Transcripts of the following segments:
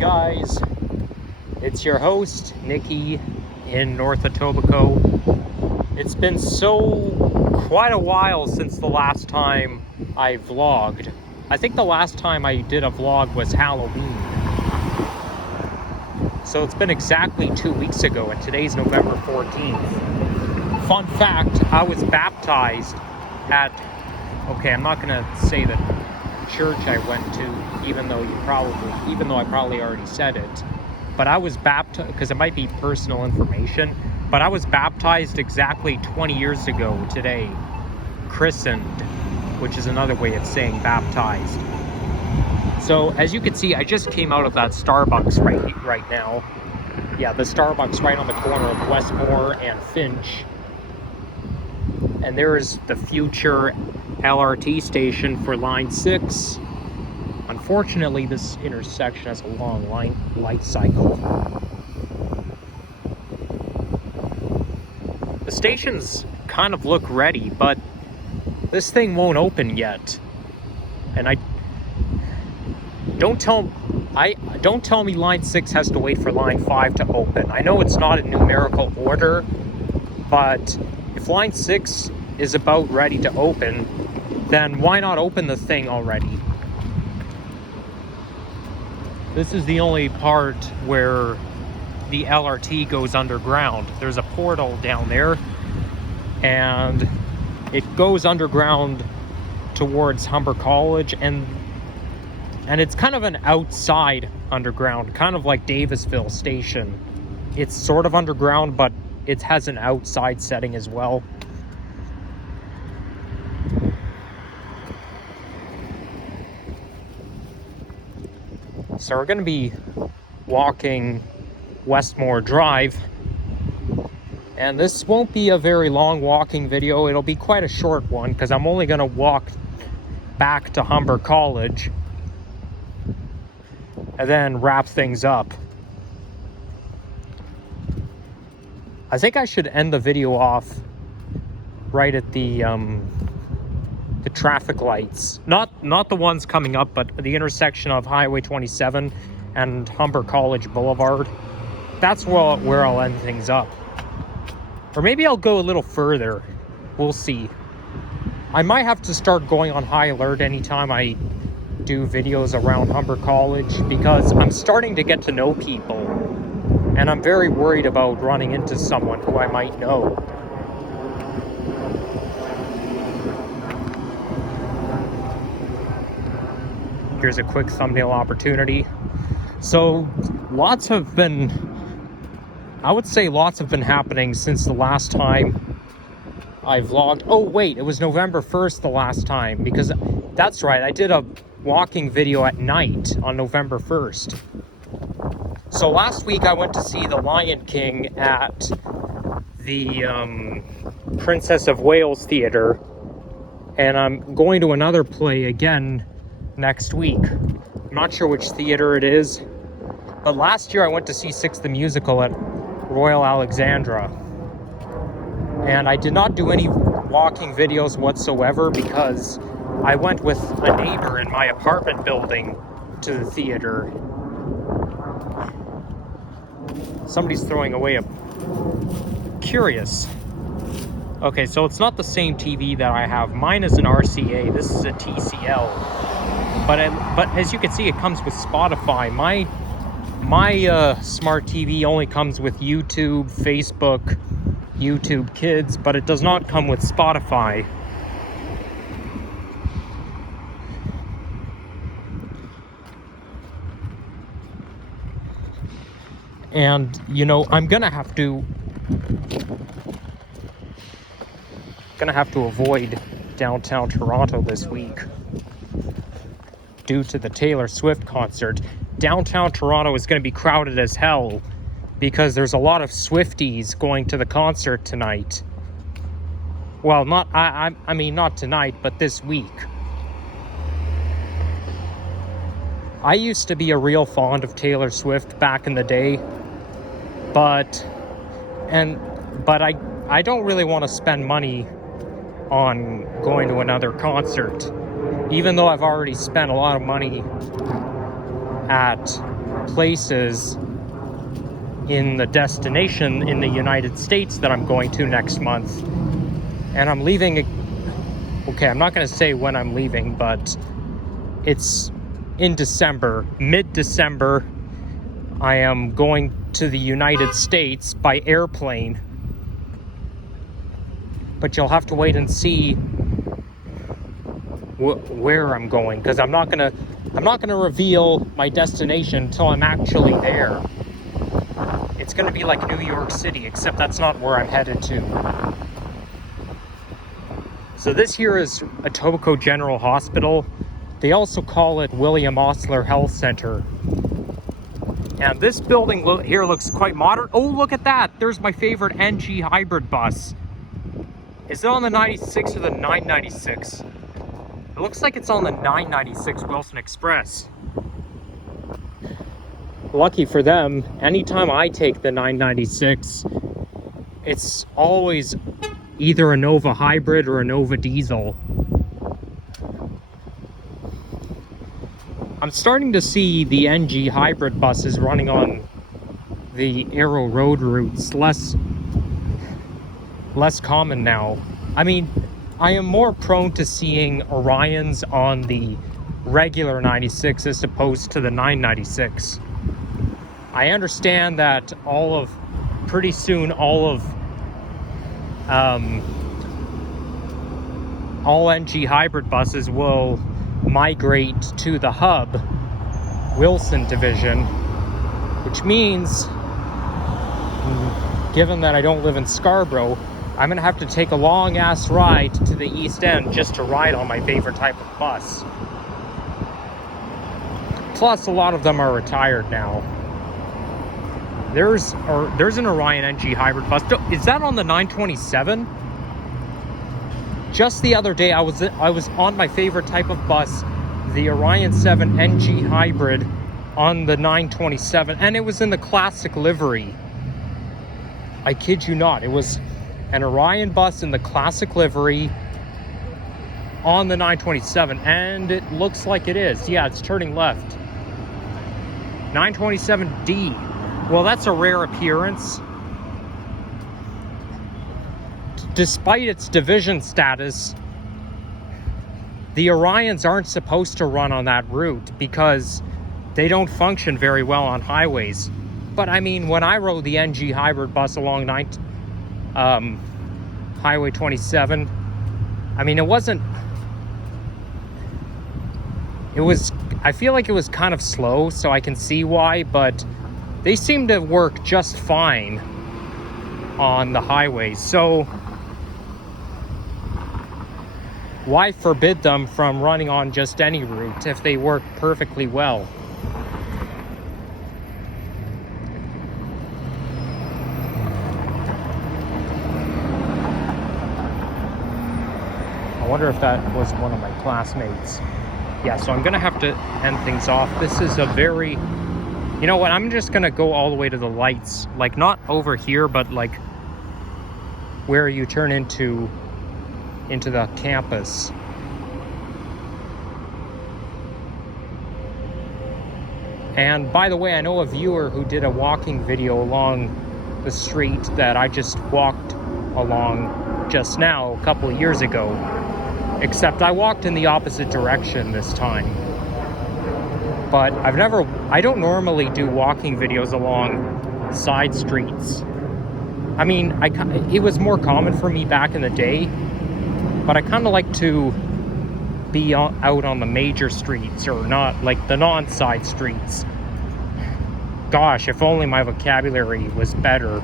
guys? It's your host, Nikki, in North Etobicoke. It's been quite a while since the last time I vlogged. I think the last time I did a vlog was Halloween. So it's been exactly 2 weeks ago, and today's November 14th. Fun fact, I was baptized at, I'm not gonna say the church I went to, even though I probably already said it. But I was baptized, because it might be personal information, but I was baptized exactly 20 years ago today. Christened, which is another way of saying baptized. So as you can see, I just came out of that Starbucks right now. Yeah, the Starbucks right on the corner of Westmore and Finch. And there is the future LRT station for Line 6. Unfortunately, this intersection has a long light cycle. The stations kind of look ready, but this thing won't open yet. And don't tell me Line 6 has to wait for Line 5 to open. I know it's not in numerical order, but if Line 6 is about ready to open, then why not open the thing already? This is the only part where the LRT goes underground. There's a portal down there, and it goes underground towards Humber College, and it's kind of an outside underground, kind of like Davisville Station. It's sort of underground, but it has an outside setting as well. So we're going to be walking Westmore Drive, and this won't be a very long walking video. It'll be quite a short one because I'm only going to walk back to Humber College and then wrap things up. I think I should end the video off right at the traffic lights, not the ones coming up, but the intersection of Highway 27 and Humber College Boulevard. That's where I'll end things up. Or maybe I'll go a little further. We'll see. I might have to start going on high alert anytime I do videos around Humber College, because I'm starting to get to know people, and I'm very worried about running into someone who I might know. Here's a quick thumbnail opportunity. So lots have been happening since the last time I vlogged. Oh wait, it was November 1st the last time, because that's right, I did a walking video at night on November 1st. So last week I went to see The Lion King at the Princess of Wales Theatre, and I'm going to another play again next week. I'm not sure which theater it is, but last year I went to see Six the Musical at Royal Alexandra, and I did not do any walking videos whatsoever because I went with a neighbor in my apartment building to the theater. Somebody's throwing away curious. Okay, so it's not the same TV that I have. Mine is an RCA. This is a TCL. But as you can see, it comes with Spotify. My smart TV only comes with YouTube, Facebook, YouTube Kids, but it does not come with Spotify. And I'm gonna have to avoid downtown Toronto this week due to the Taylor Swift concert. Downtown Toronto is going to be crowded as hell because there's a lot of Swifties going to the concert tonight. Well, not tonight, but this week. I used to be a real fond of Taylor Swift back in the day, but I don't really want to spend money on going to another concert, even though I've already spent a lot of money at places in the destination in the United States that I'm going to next month. And I'm leaving, okay, I'm not going to say when I'm leaving, but it's in December, mid-December. I am going to the United States by airplane. But you'll have to wait and see where I'm going, because I'm not gonna reveal my destination until I'm actually there. It's gonna be like New York City, except that's not where I'm headed to. So this here is Etobicoke General Hospital. They also call it William Osler Health Center. And this building here looks quite modern. Oh, look at that! There's my favorite NG hybrid bus. Is it on the 96 or the 996? It looks like it's on the 996 Wilson Express. Lucky for them, anytime I take the 996, it's always either a Nova hybrid or a Nova diesel. I'm starting to see the NG hybrid buses running on the Arrow Road routes less common now. I mean, I am more prone to seeing Orions on the regular 96 as opposed to the 996. I understand that pretty soon all NG hybrid buses will migrate to the hub Wilson division, which means, given that I don't live in Scarborough, I'm gonna have to take a long ass ride to the East End just to ride on my favorite type of bus. Plus, a lot of them are retired now. There's an Orion NG hybrid bus. Is that on the 927? Just the other day, I was on my favorite type of bus, the Orion 7 NG hybrid, on the 927, and it was in the classic livery. I kid you not, it was an Orion bus in the classic livery on the 927, and it looks like it is. Yeah, it's turning left. 927D. Well, that's a rare appearance. Despite its division status, the Orions aren't supposed to run on that route because they don't function very well on highways. But I mean, when I rode the NG hybrid bus along Highway 27, I mean, I feel like it was kind of slow, so I can see why, but they seem to work just fine on the highways. So why forbid them from running on just any route if they work perfectly well? I wonder if that was one of my classmates. Yeah, so I'm gonna have to end things off. This is a very, you know what, I'm just gonna go all the way to the lights, like not over here, but like where you turn into the campus. And by the way, I know a viewer who did a walking video along the street that I just walked along just now a couple of years ago, except I walked in the opposite direction this time. But I don't normally do walking videos along side streets. I mean, it was more common for me back in the day, but I kind of like to be out on the major streets, or not, like the non-side streets. Gosh, if only my vocabulary was better.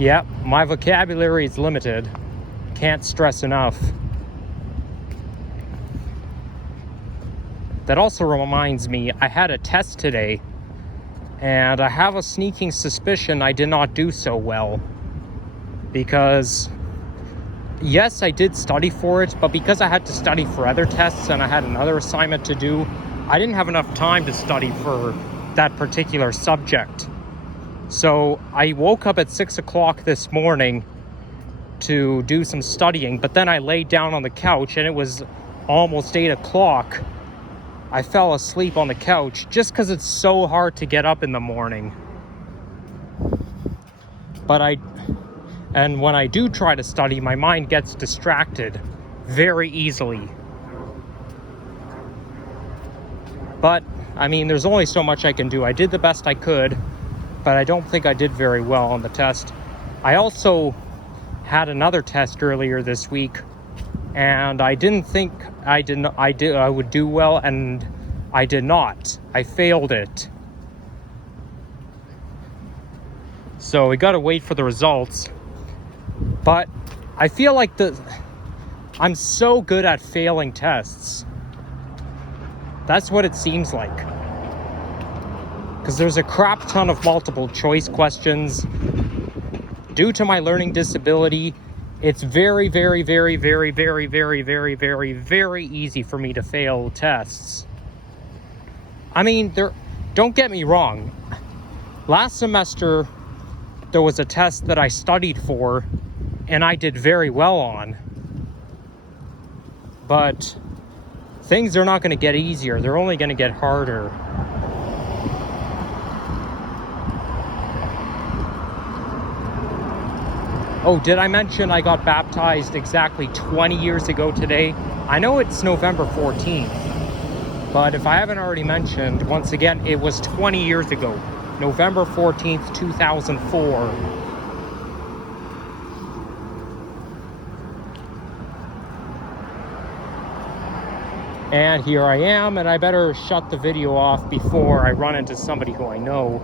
Yep, my vocabulary is limited. Can't stress enough. That also reminds me, I had a test today, and I have a sneaking suspicion I did not do so well. Because, yes, I did study for it, but because I had to study for other tests and I had another assignment to do, I didn't have enough time to study for that particular subject. So I woke up at 6 o'clock this morning to do some studying, but then I laid down on the couch and it was almost 8 o'clock, I fell asleep on the couch just because it's so hard to get up in the morning. And when I do try to study, my mind gets distracted very easily. But, I mean, there's only so much I can do. I did the best I could, but I don't think I did very well on the test. I also had another test earlier this week, and I didn't think I would do well, and I did not. I failed it. So we gotta wait for the results. But I feel like I'm so good at failing tests. That's what it seems like. Because there's a crap ton of multiple choice questions. Due to my learning disability, it's very, very, very, very, very, very, very, very, very easy for me to fail tests. I mean, don't get me wrong. Last semester, there was a test that I studied for, and I did very well on. But things are not going to get easier. They're only going to get harder. Oh, did I mention I got baptized exactly 20 years ago today? I know it's November 14th, but if I haven't already mentioned, once again, it was 20 years ago. November 14th, 2004. And here I am, and I better shut the video off before I run into somebody who I know.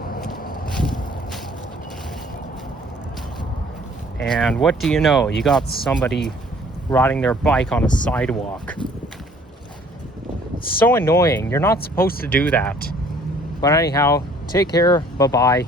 And what do you know? You got somebody riding their bike on a sidewalk. It's so annoying. You're not supposed to do that. But anyhow, take care. Bye-bye.